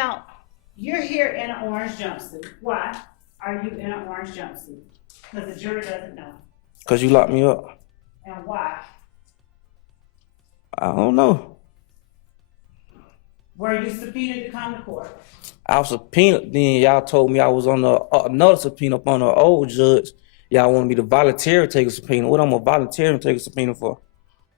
Now, you're here in an orange jumpsuit. Why are you in an orange jumpsuit? Because the jury doesn't know. Because you locked me up. And why? I don't know. Were you subpoenaed to come to court? I was subpoenaed, then y'all told me I was on another subpoena up on the old judge. Y'all wanted me to voluntarily take a subpoena. What I'm gonna voluntarily take a subpoena for?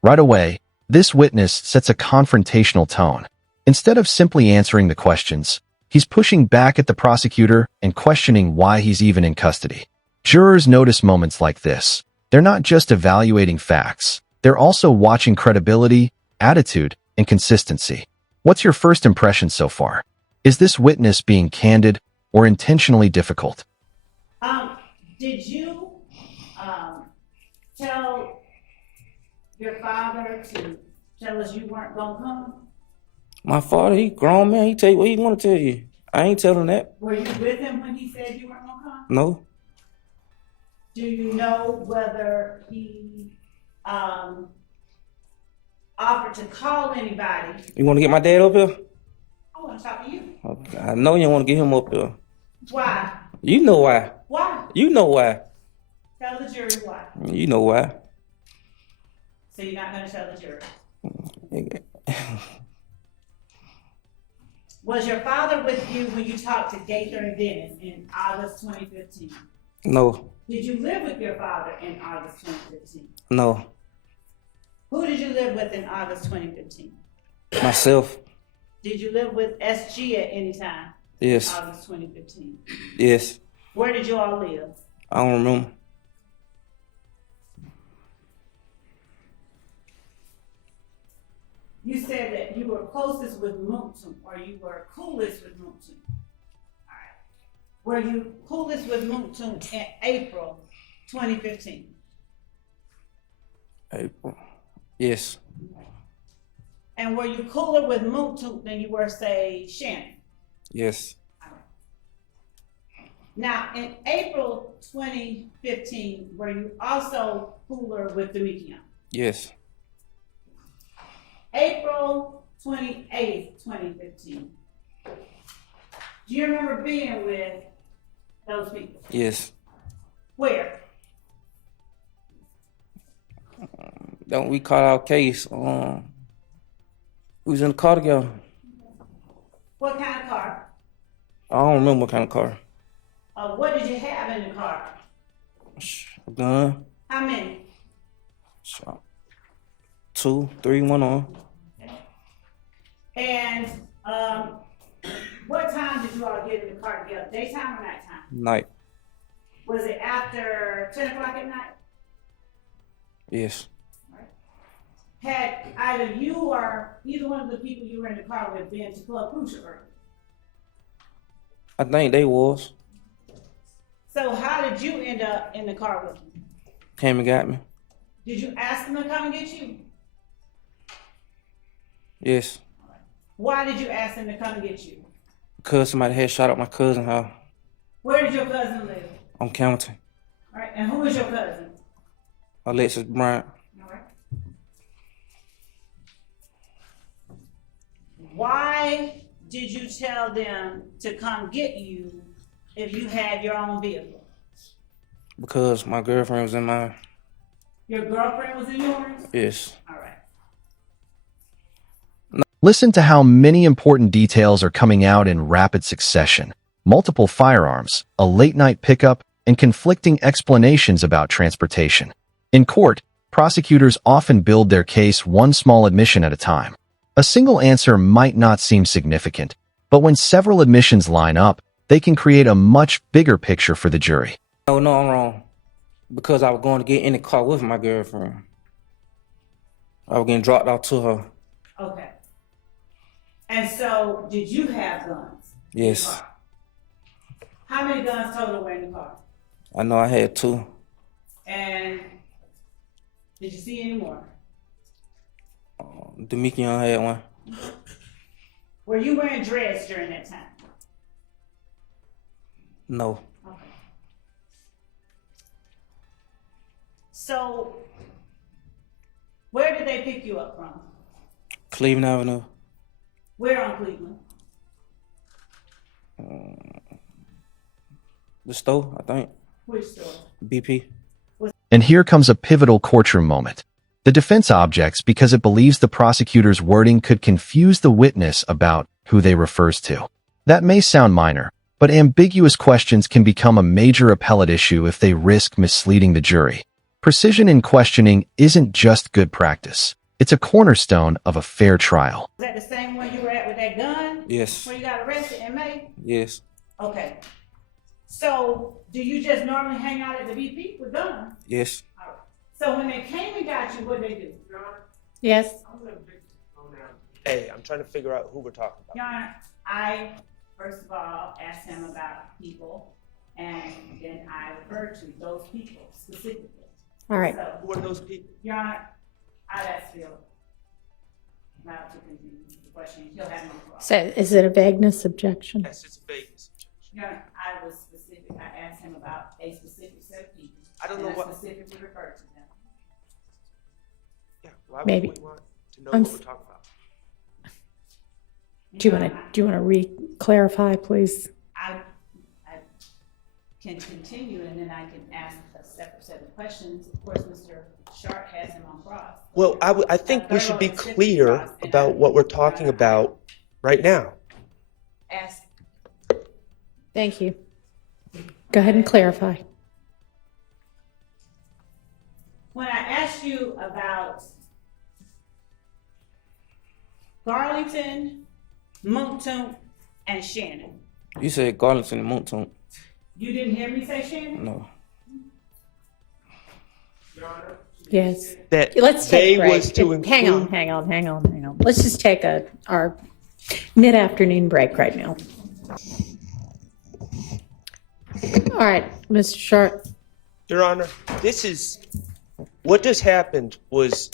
Right away, this witness sets a confrontational tone. Instead of simply answering the questions, he's pushing back at the prosecutor and questioning why he's even in custody. Jurors notice moments like this. They're not just evaluating facts. They're also watching credibility, attitude, and consistency. What's your first impression so far? Is this witness being candid or intentionally difficult? Did you tell your father to tell us you weren't gonna come? My father, he grown man. He tell you what he want to tell you. I ain't telling that. Were you with him when he said you weren't gonna come? No. Do you know whether he offered to call anybody? You want to get my dad up here? I want to talk to you. I know you want to get him up here. Why? You know why. Why? You know why. Tell the jury why. You know why. So you're not going to tell the jury? Was your father with you when you talked to Gaither and Dennis in August 2015? No. Did you live with your father in August 2015? No. Who did you live with in August 2015? Myself. Did you live with SG at any time? Yes. In August 2015. Yes. Where did you all live? I don't remember. You said that you were closest with Moontum, or you were coolest with Moontum. All right. Were you coolest with Moontum in April 2015? April. Yes. And were you cooler with Moontum than you were, say, Shannon? Yes. All right. Now, in April 2015, were you also cooler with Demekion? Yes. April 28th, 2015. Do you remember being with those people? Yes. Where? Don't we caught our case? We was in the car together. What kind of car? I don't remember what kind of car. What did you have in the car? A gun. How many? 2, 3, 1 on. And what time did you all get in the car together? Daytime or nighttime? Night. Was it after 10 o'clock at night? Yes. Right. Had either you or either one of the people you were in the car with been to Club Pusha earlier? I think they was. So how did you end up in the car with them? Came and got me. Did you ask them to come and get you? Yes. Why did you ask them to come and get you? Because somebody had shot up my cousin's house. Where did your cousin live? On County. All right, and who is your cousin? Alexis Bryant. All right. Why did you tell them to come get you if you had your own vehicle? Because my girlfriend was in mine. Your girlfriend was in yours? Yes. All right. Listen to how many important details are coming out in rapid succession. Multiple firearms, a late-night pickup, and conflicting explanations about transportation. In court, prosecutors often build their case one small admission at a time. A single answer might not seem significant, but when several admissions line up, they can create a much bigger picture for the jury. No, I'm wrong. Because I was going to get in the car with my girlfriend. I was getting dropped off to her. Okay. And so, did you have guns? Yes. How many guns total were in the car? I know I had 2. And did you see any more? Demekion had 1. Were you wearing dreads during that time? No. Okay. So, where did they pick you up from? Cleveland Avenue. Where on Cleveland? The store, I think. Which store? BP. And here comes a pivotal courtroom moment. The defense objects because it believes the prosecutor's wording could confuse the witness about who they refers to. That may sound minor, but ambiguous questions can become a major appellate issue if they risk misleading the jury. Precision in questioning isn't just good practice. It's a cornerstone of a fair trial. Is that the same one you were at with that gun? Yes. Where you got arrested in May? Yes. Okay. So, do you just normally hang out at the BP with guns? Yes. All right. So when they came and got you, what did they do? Yes. Hey, I'm trying to figure out who we're talking about. Your Honor, I, first of all, asked him about people, and then I referred to those people specifically. All right. So, Who are those people? Your Honor, I'd ask Phil not to continue the question. He'll have no problem. So is it a vagueness objection? Yes, it's a vagueness. Your Honor, I was specific. I asked him about a specific set of people. I don't know and what- I specifically referred to them. Yeah, why would Maybe. we want to know I'm what we're talking about? Do you want to re-clarify, please? I can continue, and then I can ask a separate set of questions. Of course, Mr. Sharp has him on cross. Well, I think we should be clear about what we're talking about right now. Ask, Thank you. Go ahead and clarify. when I asked you about Garlington, Moncton, and Shannon, You said Garlington and Moncton. you didn't hear me say Shannon? No. Yes. That Let's take a break. was to Hang on. Let's just take our mid-afternoon break right now. All right, Mr. Sharp. Your Honor, what just happened was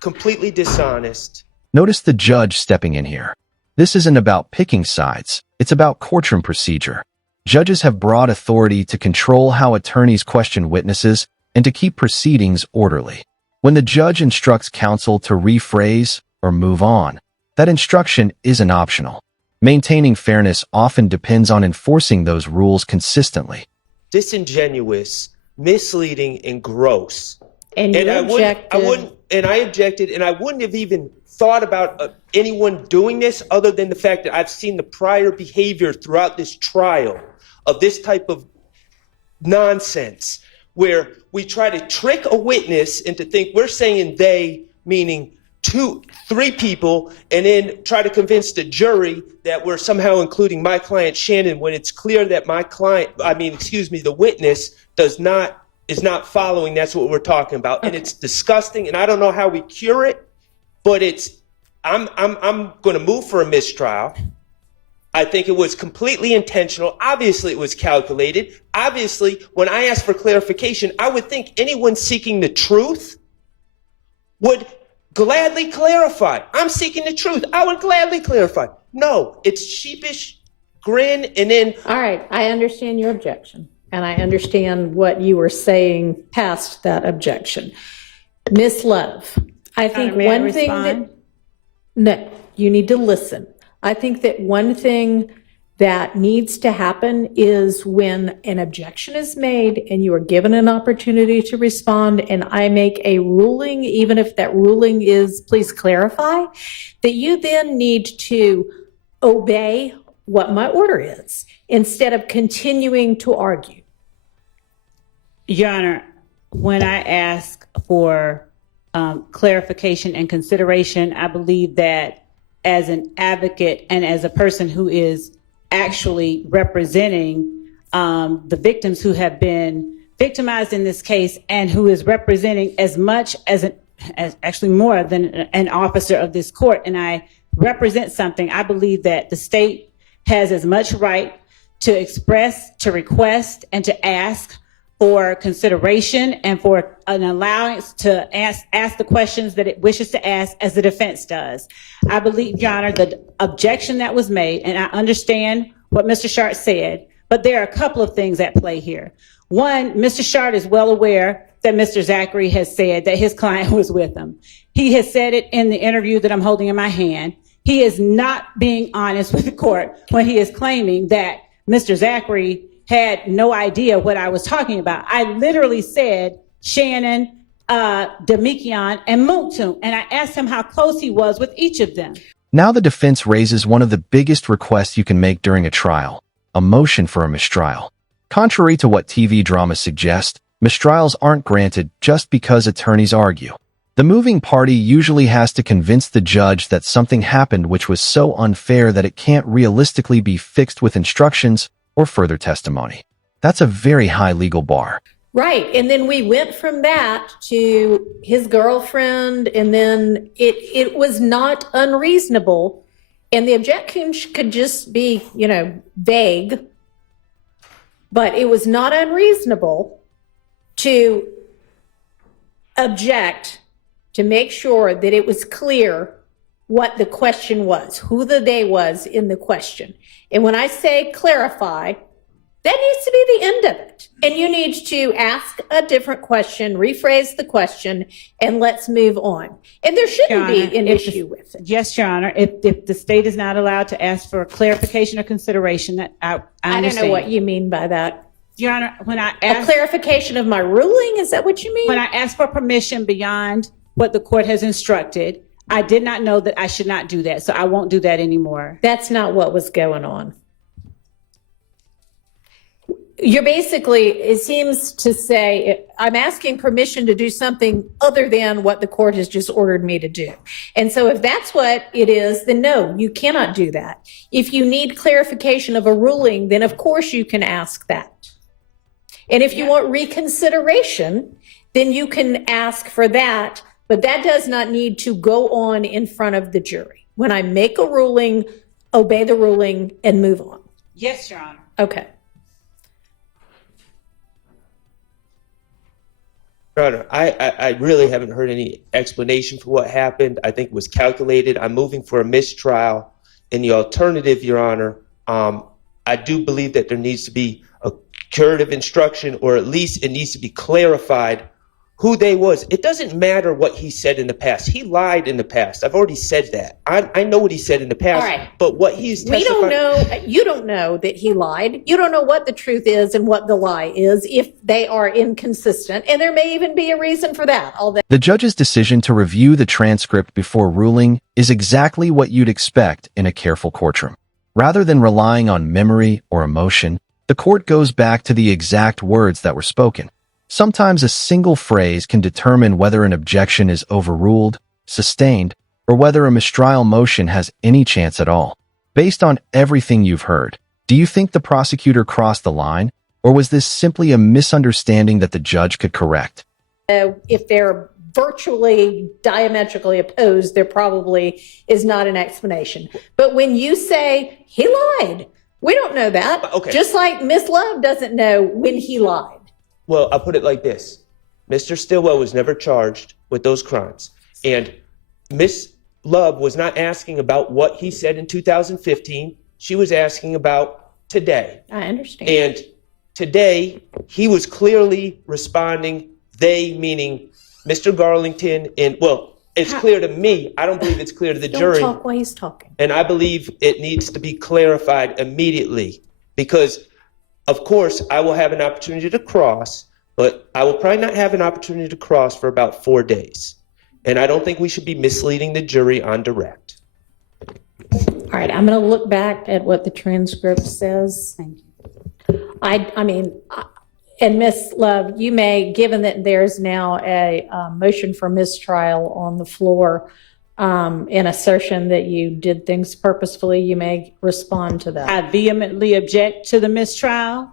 completely dishonest. Notice the judge stepping in here. This isn't about picking sides. It's about courtroom procedure. Judges have broad authority to control how attorneys question witnesses and to keep proceedings orderly. When the judge instructs counsel to rephrase or move on, that instruction isn't optional. Maintaining fairness often depends on enforcing those rules consistently. Disingenuous, misleading, and gross. And you I objected, and I wouldn't have even thought about anyone doing this other than the fact that I've seen the prior behavior throughout this trial of this type of nonsense where we try to trick a witness into think we're saying they, meaning 3 people, and then try to convince the jury that we're somehow including my client Shannon when it's clear that the witness is not following. That's what we're talking about. And it's disgusting, and I don't know how we cure it, but I'm going to move for a mistrial. I think it was completely intentional. Obviously, it was calculated. Obviously, when I asked for clarification, I would think anyone seeking the truth would gladly clarify. I'm seeking the truth. I would gladly clarify. No, it's sheepish grin and then. All right, I understand your objection, and I understand what you were saying past that objection. Miss Love, I think may I one thing respond? no, you need to listen. I think that one thing that needs to happen is when an objection is made and you are given an opportunity to respond and I make a ruling, even if that ruling is please clarify, that you then need to obey what my order is instead of continuing to argue. Your Honor, when I ask for clarification and consideration, I believe that as an advocate and as a person who is actually representing the victims who have been victimized in this case and who is representing as much as actually more than an officer of this court, and I represent something, I believe that the state has as much right to express, to request, and to ask for consideration and for an allowance to ask the questions that it wishes to ask as the defense does. I believe, Your Honor, the objection that was made, and I understand what Mr. Sharp said, but there are a couple of things at play here. One, Mr. Sharp is well aware that Mr. Zachary has said that his client was with him. He has said it in the interview that I'm holding in my hand. He is not being honest with the court when he is claiming that Mr. Zachary had no idea what I was talking about. I literally said Shannon, Demikion, and Muktum, and I asked him how close he was with each of them. Now the defense raises one of the biggest requests you can make during a trial, a motion for a mistrial. Contrary to what TV dramas suggest, mistrials aren't granted just because attorneys argue. The moving party usually has to convince the judge that something happened which was so unfair that it can't realistically be fixed with instructions or further testimony. That's a very high legal bar. Right. And then we went from that to his girlfriend, and then it was not unreasonable. And the objection could just be, vague, but it was not unreasonable to object to make sure that it was clear what the question was, who the they was in the question. And when I say clarify, that needs to be the end of it. And you need to ask a different question, rephrase the question, and let's move on. And there shouldn't be an issue with it. Yes, Your Honor. If the state is not allowed to ask for clarification or consideration, that I understand. don't know what you mean by that. Your Honor, when I A asked, clarification of my ruling, is that what you mean? when I asked for permission beyond what the court has instructed, I did not know that I should not do that, so I won't do that anymore. That's not what was going on. You're basically, it seems to say, I'm asking permission to do something other than what the court has just ordered me to do. And so if that's what it is, then no, you cannot do that. If you need clarification of a ruling, then of course you can ask that. And if you want reconsideration, then you can ask for that, but that does not need to go on in front of the jury. When I make a ruling, obey the ruling and move on. Yes, Your Honor. Okay. Your Honor, I really haven't heard any explanation for what happened. I think it was calculated. I'm moving for a mistrial. In the alternative, Your Honor, I do believe that there needs to be a curative instruction, or at least it needs to be clarified who they was. It doesn't matter what he said in the past. He lied in the past. I've already said that. I know what he said in the past. All right. But what he's We testifying... don't know, you don't know that he lied. You don't know what the truth is and what the lie is if they are inconsistent. And there may even be a reason for that. Although The judge's decision to review the transcript before ruling is exactly what you'd expect in a careful courtroom. Rather than relying on memory or emotion, the court goes back to the exact words that were spoken. Sometimes a single phrase can determine whether an objection is overruled, sustained, or whether a mistrial motion has any chance at all. Based on everything you've heard, do you think the prosecutor crossed the line, or was this simply a misunderstanding that the judge could correct? if they're virtually diametrically opposed, there probably is not an explanation. But when you say he lied, we don't know that. Okay. Just like Miss Love doesn't know when he lied. Well, I'll put it like this. Mr. Stillwell was never charged with those crimes. And Miss Love was not asking about what he said in 2015. She was asking about today. I understand. And today, he was clearly responding, they meaning Mr. Garlington. And, well, it's clear to me. I don't believe it's clear to the jury. Don't talk while he's talking. And I believe it needs to be clarified immediately because, of course, I will have an opportunity to cross, but I will probably not have an opportunity to cross for about 4 days. And I don't think we should be misleading the jury on direct. All right, I'm going to look back at what the transcript says. Thank you. I mean, and Miss Love, you may, given that there's now a motion for mistrial on the floor, in assertion that you did things purposefully, you may respond to that. I vehemently object to the mistrial.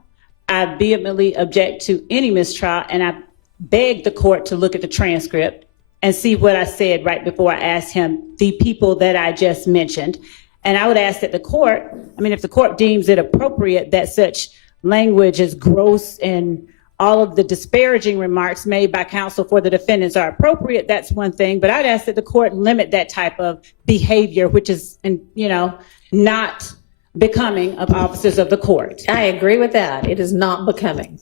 I vehemently object to any mistrial, and I beg the court to look at the transcript and see what I said right before I asked him the people that I just mentioned. And I would ask that the court, I mean, if the court deems it appropriate that such language is gross and all of the disparaging remarks made by counsel for the defendants are appropriate, that's one thing. But I'd ask that the court limit that type of behavior, which is, not becoming of officers of the court. I agree with that. It is not becoming.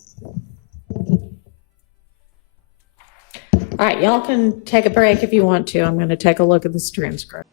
All right, y'all can take a break if you want to. I'm going to take a look at this transcript.